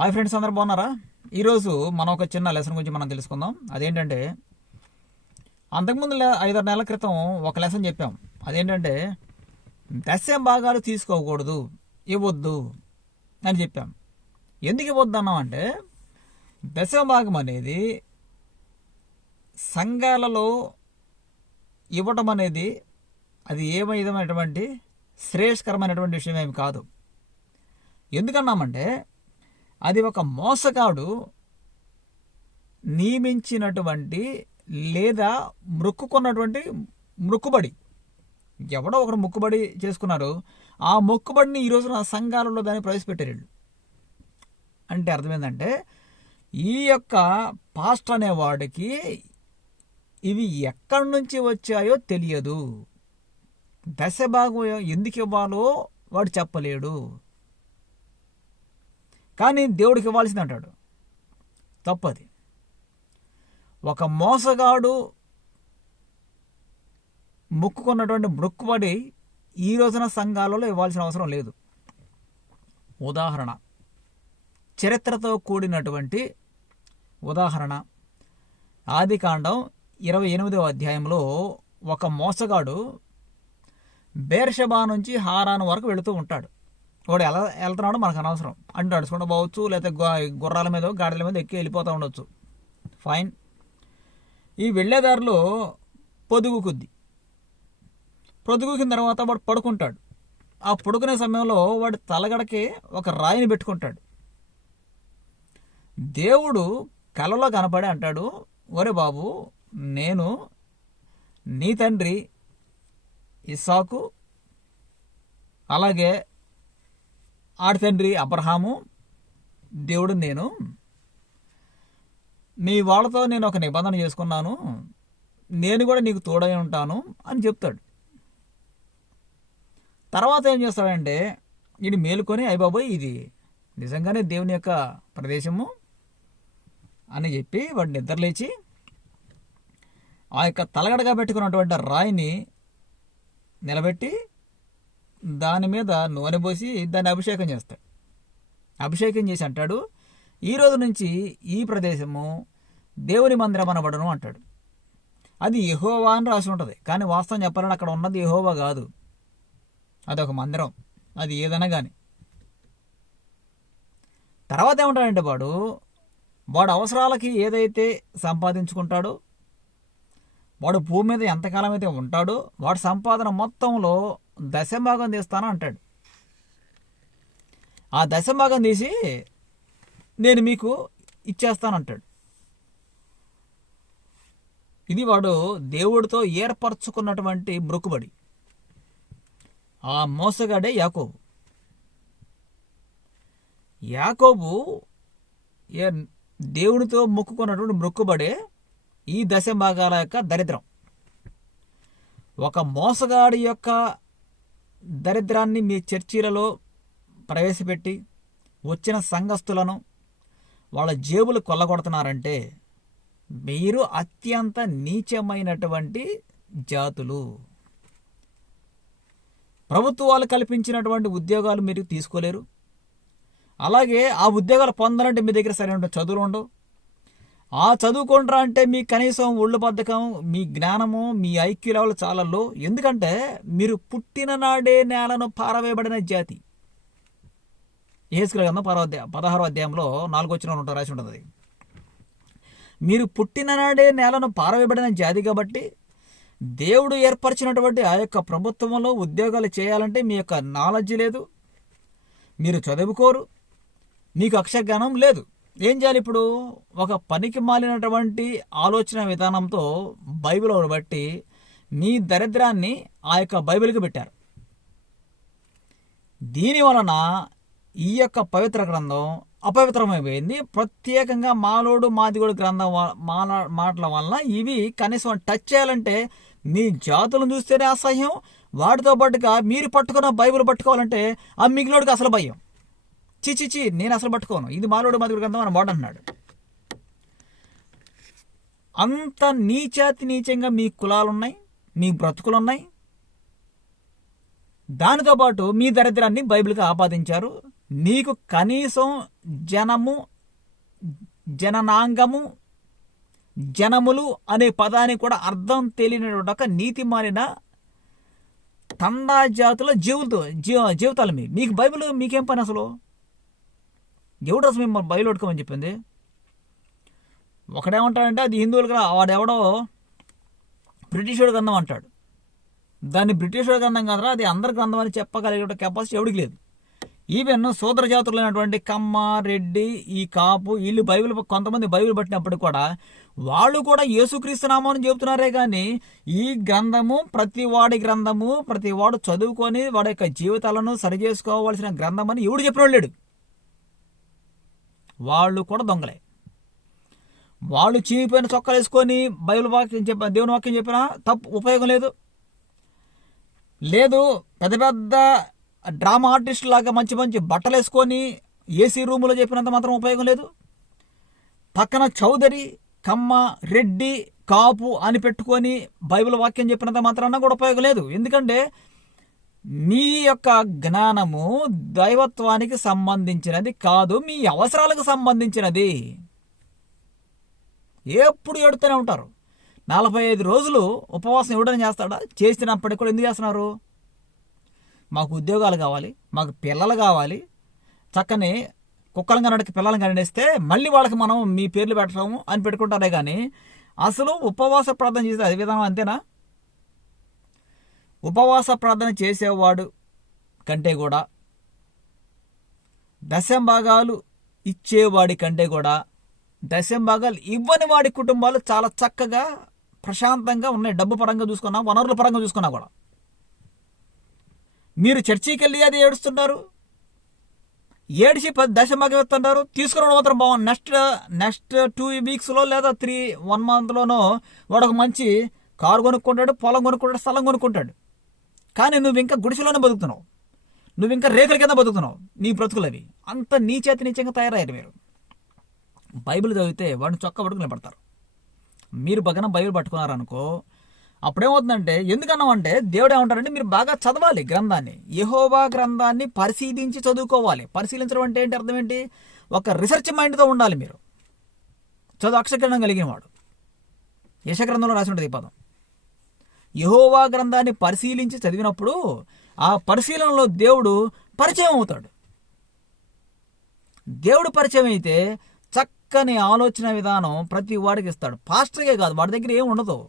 Hi friends అందరు బాగున్నారా? ఈరోజు మనం ఒక చిన్న లెసన్ గురించి మనం తెలుసుకుందాం. అదేంటంటే అంతకుముందు ఐదారు నెలల క్రితం ఒక లెసన్ చెప్పాం. అదేంటంటే దశ భాగాలు తీసుకోకూడదు ఇవ్వద్దు అని చెప్పాం. ఎందుకు ఇవ్వద్దు అన్నామంటే దశం భాగం అనేది సంఘాలలో ఇవ్వటం అనేది అది ఏ విధమైనటువంటి శ్రేయస్కరమైనటువంటి విషయం ఏమి కాదు. ఎందుకన్నామంటే అది ఒక మోసగాడు నియమించినటువంటి లేదా మొక్కుకున్నటువంటి మొక్కుబడి. ఎవడో ఒకరు మొక్కుబడి చేసుకున్నారు. ఆ మొక్కుబడిని ఈరోజు నా సంఘాలలో దాన్ని ప్రవేశపెట్టారు అంటే అర్థమైందంటే ఈ యొక్క పాస్ట్ అనేవాడికి ఇవి ఎక్కడి నుంచి వచ్చాయో తెలియదు. దశ భాగం ఎందుకు ఇవ్వాలో వాడు చెప్పలేడు. కానీ దేవుడికి ఇవ్వాల్సింది అంటాడు తప్పది. ఒక మోసగాడు ముక్కుకున్నటువంటి మొక్కుబడి ఈ రోజున సంఘాలలో ఇవ్వాల్సిన అవసరం లేదు. ఉదాహరణ చరిత్రతో కూడినటువంటి ఉదాహరణ. ఆదికాండం ఇరవై ఎనిమిదవ అధ్యాయంలో ఒక మోసగాడు బేర్షబా నుంచి హారాను వరకు వెళుతూ ఉంటాడు. వాడు ఎలా వెళ్తున్నాడో మనకు అనవసరం. అంటే నడుచుకుంటూ పోవచ్చు లేకపోతే గుర్రాల మీద గాడిల మీద ఎక్కి వెళ్ళిపోతూ ఉండొచ్చు. ఫైన్ ఈ వెళ్ళేదారిలో పొదుగుకుద్ది పొదుగుకిన తర్వాత వాడు పడుకుంటాడు. ఆ పడుకునే సమయంలో వాడు తలగడకి ఒక రాయిని పెట్టుకుంటాడు. దేవుడు కలలో కనపడి అంటాడు ఒరే బాబు నేను నీ తండ్రి ఇసాకు అలాగే ఆడి తండ్రి అబ్రహాము దేవుడు నేను. నీ వాళ్ళతో నేను ఒక నిబంధన చేసుకున్నాను. నేను కూడా నీకు తోడై ఉంటాను అని చెప్తాడు. తర్వాత ఏం చేస్తాడంటే ఇది మేలుకొని అయ్యబాబోయ్ ఇది నిజంగానే దేవుని యొక్క ప్రదేశము అని చెప్పి వాడు నిద్రలేచి ఆ యొక్క తలగడగా పెట్టుకున్నటువంటి రాయిని నిలబెట్టి దాని మీద నూనె పోసి దాన్ని అభిషేకం చేస్తాడు అభిషేకం చేసి అంటాడు ఈ రోజు నుంచి ఈ ప్రదేశము దేవుని మందిరం అనబడను అంటాడు. అది యహోవా అని రాసి ఉంటుంది. కానీ వాస్తవం చెప్పాలని అక్కడ ఉన్నది యహోవా కాదు. అదొక మందిరం. అది ఏదైనా కానీ తర్వాత ఏమంటాడంటే వాడు వాడు అవసరాలకి ఏదైతే సంపాదించుకుంటాడో వాడు భూమి మీద ఎంతకాలం అయితే ఉంటాడో వాడు సంపాదన మొత్తంలో దశభాగం తీస్తాను అంటాడు. ఆ దశభాగం తీసి నేను మీకు ఇచ్చేస్తానంటాడు ఇది వాడు దేవుడితో ఏర్పరచుకున్నటువంటి మృక్కుబడి ఆ మోసగాడే యాకోబు. యాకోబు ఏ దేవునితో మొక్కుకున్నటువంటి మొక్కుబడే ఈ దశ భాగాల యొక్క దరిద్రం. ఒక మోసగాడి యొక్క దరిద్రాన్ని మీ చర్చీలలో ప్రవేశపెట్టి వచ్చిన సంఘస్థులను వాళ్ళ జేబులు కొల్లగొడుతున్నారంటే మీరు అత్యంత నీచమైనటువంటి జాతులు. ప్రభుత్వాలు కల్పించినటువంటి ఉద్యోగాలు మీరు తీసుకోలేరు. అలాగే ఆ ఉద్యోగాలు పొందాలంటే మీ దగ్గర సరైన చదువులు ఉండవు. ఆ చదువుకుంటారా అంటే మీ కనీసం ఒళ్ళు బద్ధకం మీ జ్ఞానము మీ ఐక్యూ లెవెల్ చాలా లో. ఎందుకంటే మీరు పుట్టిన నాడే నేలను పారవేయబడిన జాతి. ఏసుకుల గంధం పదో అధ్యాయం పదహారో అధ్యాయంలో నాలుగో వచ్చిన ఉంటారు రాసి ఉంటుంది. అది. మీరు పుట్టిన నాడే నేలను పారవేయబడిన జాతి కాబట్టి దేవుడు ఏర్పరిచినటువంటి ఆ యొక్క ప్రభుత్వంలో ఉద్యోగాలు చేయాలంటే మీ యొక్క నాలెడ్జ్ లేదు. మీరు చదువుకోరు. మీకు అక్షజ్ఞానం లేదు. ఏం చేయాలి ఇప్పుడు? ఒక పనికి మాలినటువంటి ఆలోచన విధానంతో బైబిల్ బట్టి మీ దరిద్రాన్ని ఆ యొక్క బైబిల్కి పెట్టారు. దీని వలన ఈ యొక్క పవిత్ర గ్రంథం అపవిత్రమైపోయింది. ప్రత్యేకంగా మాలోడు మాదిగోడు గ్రంథం మాల మాటల వలన ఇవి కనీసం టచ్ చేయాలంటే మీ జాతులను చూస్తేనే అసహ్యం. వాటితో పాటుగా మీరు పట్టుకున్న బైబిల్ పట్టుకోవాలంటే ఆ మిగిలినోడికి అసలు భయం. చి నేను అసలు పట్టుకోను. ఇది మాలోడు మాదిగోడు గ్రంథం అని వాడు అన్నాడు. అంత నీచాతి నీచంగా మీ కులాలున్నాయి మీ బ్రతుకులున్నాయి. దానితో పాటు మీ దరిద్రాన్ని బైబిల్కి ఆపాదించారు. నీకు కనీసం జనము జననాంగము జనములు అనే పదానికి కూడా అర్థం తెలియనటువంటి ఒక నీతి మారిన తండా జాతుల జీవులతో జీవ జీవితాలు మీ మీకు బైబిల్ మీకేం పని అసలు? ఎవడు అసలు మిమ్మల్ని బయలు చెప్పింది. ఒకడేమంటాడంటే అది హిందువులు వాడెవడో వాడెవడో బ్రిటిషోడు గ్రంథం అంటాడు. దాన్ని బ్రిటిషోడు గ్రంథం కాదురా అది అందరి గ్రంథం అని చెప్పగలిగే కెపాసిటీ ఎవడికి లేదు. ఈవెన్ సోదర జాతులైనటువంటి కమ్మ రెడ్డి ఈ కాపు వీళ్ళు బైబిల్ కొంతమంది బైబిల్ పట్టినప్పుడు కూడా వాళ్ళు కూడా యేసుక్రీస్తు నామాన్ని చెబుతున్నారే కానీ ఈ గ్రంథము ప్రతి వాడి గ్రంథము ప్రతి వాడు చదువుకొని వాడి యొక్క జీవితాలను సరిచేసుకోవాల్సిన గ్రంథం అని ఎవడు చెప్పినోడు లేడు. వాళ్ళు కూడా దొంగలే. వాళ్ళు చీమిపోయిన చొక్కాలు వేసుకొని బైబిల్ వాక్యం చెప్ప దేవుని వాక్యం చెప్పినా తప్పు ఉపయోగం లేదు. లేదు పెద్ద పెద్ద డ్రామా ఆర్టిస్ట్ లాగా మంచి మంచి బట్టలు వేసుకొని ఏసీ రూములో చెప్పినంత మాత్రం ఉపయోగం లేదు. పక్కన చౌదరి కమ్మ రెడ్డి కాపు అని పెట్టుకొని బైబిల్ వాక్యం చెప్పినంత మాత్రాన కూడా ఉపయోగం లేదు. ఎందుకంటే మీ యొక్క జ్ఞానము దైవత్వానికి సంబంధించినది కాదు మీ అవసరాలకు సంబంధించినది. ఎప్పుడు ఏడుతూనే ఉంటారు. నలభై ఐదు రోజులు ఉపవాసం ఎవడని చేస్తాడా? చేసినప్పటికి కూడా ఎందుకు చేస్తున్నారు? మాకు ఉద్యోగాలు కావాలి మాకు పిల్లలు కావాలి. చక్కని కుక్కలను కనడికి పిల్లలను కనడిస్తే మళ్ళీ వాళ్ళకి మనం మీ పేర్లు పెట్టడము అని పెట్టుకుంటారే కానీ అసలు ఉపవాస ప్రార్థన చేసే అదే విధానం అంతేనా? ఉపవాస ప్రార్థన చేసేవాడు కంటే కూడా దశం భాగాలు ఇచ్చేవాడి కంటే కూడా దశం భాగాలు ఇవ్వని వాడి కుటుంబాలు చాలా చక్కగా ప్రశాంతంగా ఉన్నాయి. డబ్బు పరంగా చూసుకున్నా వనరుల పరంగా చూసుకున్నా కూడా. మీరు చర్చికి వెళ్ళి అది ఏడుస్తున్నారు ఏడిచి పది దశంభాగం ఇస్తున్నారు తీసుకురావడం మాత్రం బాగుంది. నెక్స్ట్ నెక్స్ట్ టూ వీక్స్లో లేదా త్రీ వన్ మంత్లోనో వాడు ఒక మంచి కారు కొనుక్కుంటాడు పొలం కొనుక్కుంటాడు స్థలం కొనుక్కుంటాడు. కానీ నువ్వు ఇంకా గుడిసెలోనే బతుకుతున్నావు. నువ్వు ఇంకా రేకుల కింద బతుకుతున్నావు. నీ బ్రతుకులు అవి అంత నీచేతి నీచంగా తయారయ్యారు మీరు. బైబిల్ చదివితే వాడిని చొక్క పట్టుకుని నిలబడతారు. మీరు బగన బైబిల్ పట్టుకున్నారనుకో అప్పుడేమవుతుందంటే ఎందుకన్నామంటే దేవుడు ఏమంటారంటే మీరు బాగా చదవాలి గ్రంథాన్ని. యహోవా గ్రంథాన్ని పరిశీలించి చదువుకోవాలి. పరిశీలించడం అంటే ఏంటి అర్థం ఏంటి? ఒక రీసెర్చ్ మైండ్తో ఉండాలి మీరు. చదువు అక్షగ్రంథం కలిగిన వాడు యశగ్రంథంలో రాసి ఉంటుంది ఈ పదం. యహోవా గ్రంథాన్ని పరిశీలించి చదివినప్పుడు ఆ పరిశీలనలో దేవుడు పరిచయం అవుతాడు. దేవుడు పరిచయం అయితే చక్కని ఆలోచన విధానం ప్రతి వాడికి ఇస్తాడు. పాస్టర్గే కాదు వాడి దగ్గర ఏం ఉండదు.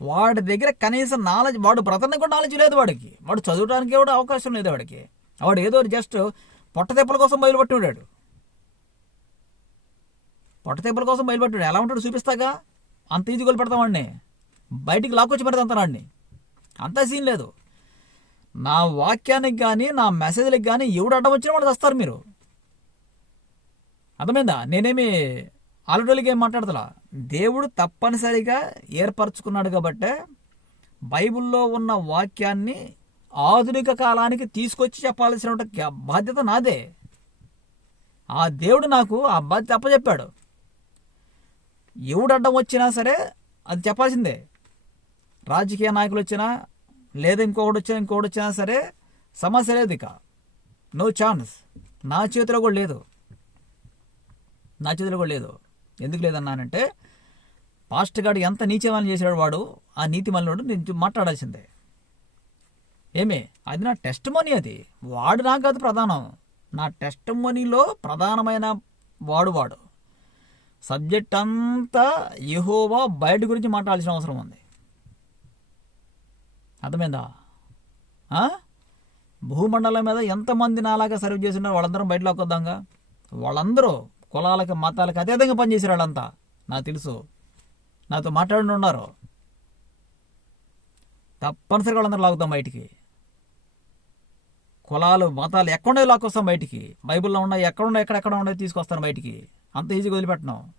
వాడి దగ్గర కనీసం నాలెడ్జ్ వాడు బ్రతనికి కూడా నాలెడ్జ్ లేదు వాడికి. వాడు చదవడానికి కూడా అవకాశం లేదు వాడికి. వాడు ఏదో జస్ట్ పొట్టతెప్పల కోసం బయలుపట్టి ఉన్నాడు పొట్టతెప్పల కోసం బయలుపట్టాడు ఎలా ఉంటాడు చూపిస్తాగా? అంత ఈజీ గోలు పెడతామండి బయటికి లాక్కొచ్చి పెడతాం వాడిని అంత సీన్ లేదు. నా వాక్యానికి కానీ నా మెసేజ్లకు కానీ ఎవడు అడ్డం వచ్చినా వాడు వస్తారు మీరు. అర్థమైందా? నేనేమి ఆల్రెడీకి ఏం మాట్లాడతలా? దేవుడు తప్పనిసరిగా ఏర్పరచుకున్నాడు కాబట్టే బైబిల్లో ఉన్న వాక్యాన్ని ఆధునిక కాలానికి తీసుకొచ్చి చెప్పాల్సిన బాధ్యత నాదే. ఆ దేవుడు నాకు ఆ బాధ్యత అప్పచెప్పాడు. ఎవడు అడ్డం వచ్చినా సరే అది చెప్పాల్సిందే. రాజకీయ నాయకులు వచ్చినా లేదా ఇంకొకటి వచ్చినా ఇంకొకటి వచ్చినా సరే సమస్య లేదు ఇక. నో ఛాన్స్ నా చేతిలో కూడా లేదు. నా చేతిలో కూడా లేదు. ఎందుకు లేదన్నానంటే పాస్ట్ గాడు ఎంత నీచమని చేశాడు వాడు ఆ నీతి మళ్ళీ నేను మాట్లాడాల్సిందే. ఏమే? అది నా టెస్ట్ మనీ అది. వాడు నాకు కాదు ప్రధానం. నా టెస్ట్ మనీలో ప్రధానమైన వాడు వాడు. సబ్జెక్ట్ అంతా యహోవా బయట గురించి మాట్లాడాల్సిన అవసరం ఉంది. అర్థమైందా? భూమండలం మీద ఎంతమంది నాలాగా సర్వ్ చేసినారు వాళ్ళందరం బయట వద్దాంగా వాళ్ళందరూ కులాలకి మతాలకి అతీతంగా పనిచేసారు వాళ్ళంతా. నాకు తెలుసు. నాతో మాట్లాడి ఉన్నారు తప్పనిసరిగా వాళ్ళందరూ లాగుతాం బయటికి. కులాలు మతాలు ఎక్కడుండే లాక్కొస్తాం బయటికి. బైబిల్లో ఉన్నాయి ఎక్కడుండే ఎక్కడెక్కడ ఉన్నాయో తీసుకొస్తాను బయటికి. అంత ఈజీగా వదిలిపెట్టను.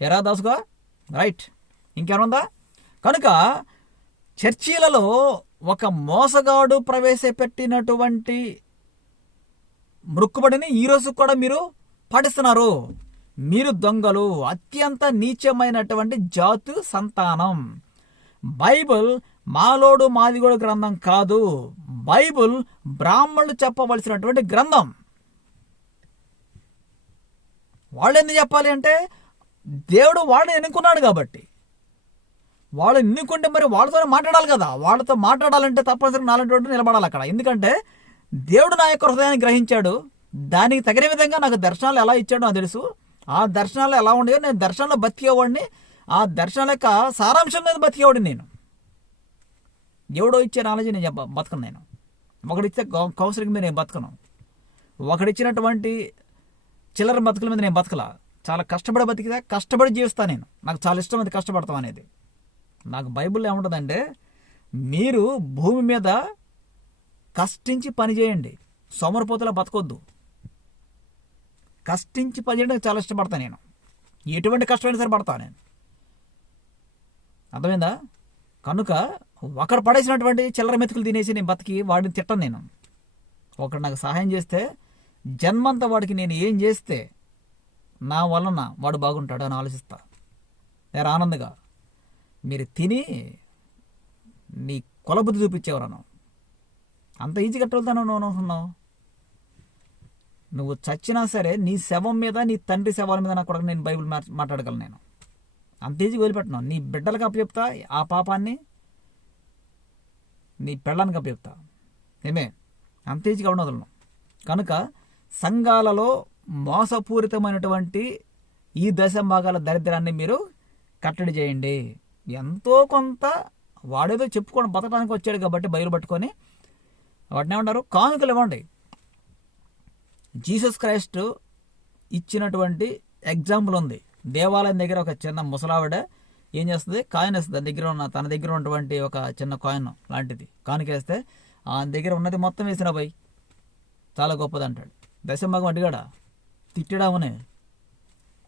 ఎరా దాసుగా? రైట్. ఇంకేముందా కనుక చర్చీలలో ఒక మోసగాడు ప్రవేశపెట్టినటువంటి మృక్కుబడిని ఈరోజు కూడా మీరు పాటిస్తున్నారు మీరు దొంగలు అత్యంత నీచమైనటువంటి జాతు సంతానం. బైబిల్ మాలోడు మాదిగోడు గ్రంథం కాదు. బైబుల్ బ్రాహ్మణులు చెప్పవలసినటువంటి గ్రంథం. వాళ్ళు ఎందుకు చెప్పాలి అంటే దేవుడు వాళ్ళని ఎన్నుకున్నాడు కాబట్టి. వాళ్ళు ఎన్నుకుంటే మరి వాళ్ళతోనే మాట్లాడాలి కదా. వాళ్ళతో మాట్లాడాలంటే తప్పనిసరిగా నాలుగు నిలబడాలి అక్కడ. ఎందుకంటే దేవుడు నా యొక్క హృదయాన్ని గ్రహించాడు. దానికి తగిన విధంగా నాకు దర్శనాలు ఎలా ఇచ్చాడో నాకు తెలుసు. ఆ దర్శనాలు ఎలా ఉండేవో నేను దర్శనంలో బతికేవాడిని. ఆ దర్శనాల యొక్క సారాంశం మీద బతికేవాడిని నేను. ఎవడో ఇచ్చే నాలెడ్జ్ నేను చెప్ప బతకను నేను. ఒకడిచ్చే కౌ- కౌన్సిలింగ్ మీద నేను బతకను. ఒకడిచ్చినటువంటి చిల్లర బతుకుల మీద నేను బతకలా. చాలా కష్టపడి బతికితే కష్టపడి జీవిస్తా నేను. నాకు చాలా ఇష్టం అది కష్టపడతాం అనేది. నాకు బైబిల్ ఏముంటుందంటే మీరు భూమి మీద కష్టించి పని చేయండి. సోమరపోతలా బతకొద్దు. కష్టించి పని చేయడానికి చాలా ఇష్టపడతాను నేను. ఎటువంటి కష్టమైనా సరే పడతా నేను. అర్థమైందా? కనుక ఒకరు పడేసినటువంటి చిల్లర మెతుకులు తినేసి నేను బతికి వాడిని తిట్టను నేను. ఒకడు నాకు సహాయం చేస్తే జన్మంతా వాడికి నేను ఏం చేస్తే నా వలన వాడు బాగుంటాడు అని ఆలోచిస్తా. నేను ఆనందగా మీరు తిని నీ కొలబుద్ధి చూపించేవరాను అంత ఈజీ కట్టవుతాను నువ్వు అనుకున్నావు నువ్వు చచ్చినా సరే నీ శవం మీద నీ తండ్రి శవాల మీద నా కొడుకు నేను బైబిల్ మాట్లాడగలను నేను. అంత ఈజీగా వదిలిపెట్టినావు. నీ బిడ్డలకు అప్పచెప్తా ఆ పాపాన్ని నీ పెళ్ళానికి అప్పచెప్తా. ఏమే? అంత ఈజీగా ఉండదు వదలను. కనుక సంఘాలలో మోసపూరితమైనటువంటి ఈ దశ భాగాల దరిద్రాన్ని మీరు కట్టడి చేయండి. ఎంతో కొంత వాడేదో చెప్పుకొని బతకడానికి వచ్చాడు కాబట్టి బయలు పట్టుకొని. వాటిని ఏమంటారు? కానుకలు ఇవ్వండి. జీసస్ క్రైస్ట్ ఇచ్చినటువంటి ఎగ్జాంపుల్ ఉంది. దేవాలయం దగ్గర ఒక చిన్న ముసలావిడ ఏం చేస్తుంది? కాయిన్ వేస్తుంది. దాని దగ్గర ఉన్న తన దగ్గర ఉన్నటువంటి ఒక చిన్న కాయిన్ లాంటిది. కానుకేస్తే ఆ దగ్గర ఉన్నది మొత్తం వేసిన పోయి చాలా గొప్పది అంటాడు దశంభాగం అడిగాడా? తిట్టాడామని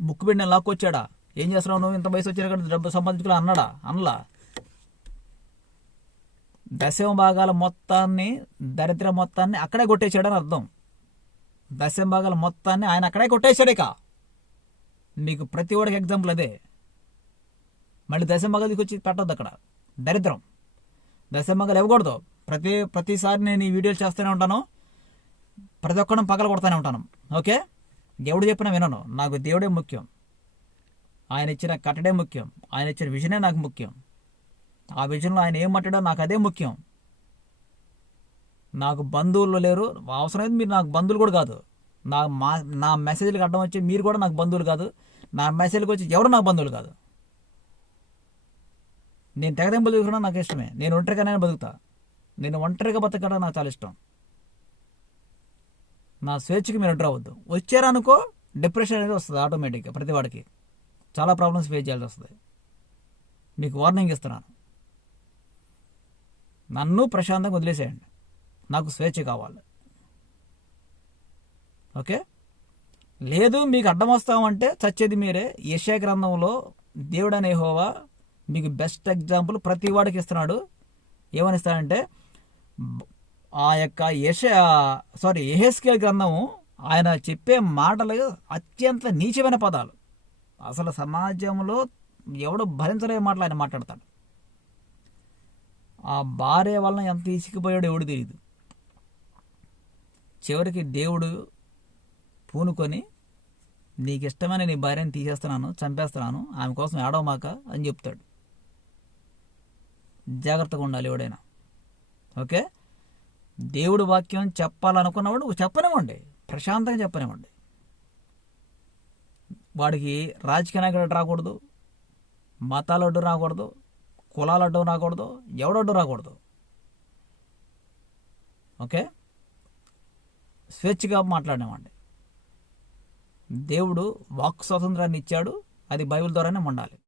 బుక్ పెట్టిన లాక్కొచ్చాడా? ఏం చేస్తున్నావు నువ్వు? ఇంత వయసు వచ్చిన డబ్బు సంపాదించుకుని అన్నాడా? అనలా. దశమ భాగాల మొత్తాన్ని దరిద్ర మొత్తాన్ని అక్కడే కొట్టేశాడని అర్థం. దశమ భాగాల మొత్తాన్ని ఆయన అక్కడే కొట్టేశాడు ఇక. మీకు ప్రతి ఒక్కడికి ఎగ్జాంపుల్ అదే. మళ్ళీ దశమ భాగాలు తీసుకొచ్చి పెట్టద్దు అక్కడ. దరిద్రం. దశమ భాగాలు ఇవ్వకూడదు. ప్రతి ప్రతిసారి నేను ఈ వీడియోలు చేస్తూనే ఉంటాను. ప్రతి ఒక్కడం పగల కొడతానే ఉంటాను. ఓకే? దేవుడు చెప్పిన వినను. నాకు దేవుడే ముఖ్యం. ఆయన ఇచ్చిన కట్టడే ముఖ్యం. ఆయన ఇచ్చిన విజనే నాకు ముఖ్యం. ఆ విజన్లో ఆయన ఏం నాకు అదే ముఖ్యం. నాకు బంధువులు లేరు. అవసరమైతే మీరు నాకు బంధువులు కూడా కాదు. నా మా నా మెసేజ్లకు అడ్డం వచ్చి మీరు కూడా నాకు బంధువులు కాదు. నా మెసేజ్కి వచ్చి ఎవరు నాకు బంధువులు కాదు. నేను తెగదెంపులు చూసుకున్నా నాకు ఇష్టమే. నేను ఒంటరిగానే బతుకుతా. నేను ఒంటరిగా బతకడం నాకు చాలా ఇష్టం. నా స్వేచ్ఛకి మీరు ఎంటర్ అవ్వద్దు. వచ్చారనుకో డిప్రెషన్ అనేది వస్తుంది ఆటోమేటిక్గా ప్రతి వాడికి. చాలా ప్రాబ్లమ్స్ ఫేస్ చేయాల్సి వస్తుంది. మీకు వార్నింగ్ ఇస్తున్నాను. నన్ను ప్రశాంతంగా వదిలేసేయండి. నాకు స్వేచ్ఛ కావాలి. ఓకే? లేదు మీకు అడ్డం వస్తామంటే చచ్చేది మీరే. యశా గ్రంథంలో దేవుడు అనే హోవా మీకు బెస్ట్ ఎగ్జాంపుల్ ప్రతి వాడికి ఇస్తున్నాడు. ఏమని ఇస్తాడంటే ఆ యొక్క యశ సారీ ఎహెస్కేల్ గ్రంథము ఆయన చెప్పే మాటలు అత్యంత నీచమైన పదాలు. అసలు సమాజంలో ఎవడు భరించలేని మాటలు ఆయన మాట్లాడతాడు. ఆ భార్య వలన ఎంత ఇసికిపోయాడో ఎవడు తెలియదు చివరికి దేవుడు పూనుకొని నీకు ఇష్టమైన నీ భార్యని తీసేస్తున్నాను చంపేస్తున్నాను ఆమె కోసం ఏడవమాక అని చెప్తాడు. జాగ్రత్తగా ఉండాలి ఎవడైనా. ఓకే? దేవుడు వాక్యం చెప్పాలనుకున్నవాడు చెప్పనివ్వండి. ప్రశాంతంగా చెప్పనివ్వండి. వాడికి రాజకీయ నాయకుడు అడ్డు రాకూడదు? మతాలు అడ్డు రాకూడదు? కులాలు అడ్డు రాకూడదు? ఎవడడ్డు రాకూడదు? ఓకే? స్వేచ్ఛగా మాట్లాడినామండి. దేవుడు వాక్ స్వాతంత్రాన్ని ఇచ్చాడు. అది బైబిల్ ద్వారానే ఉండాలి.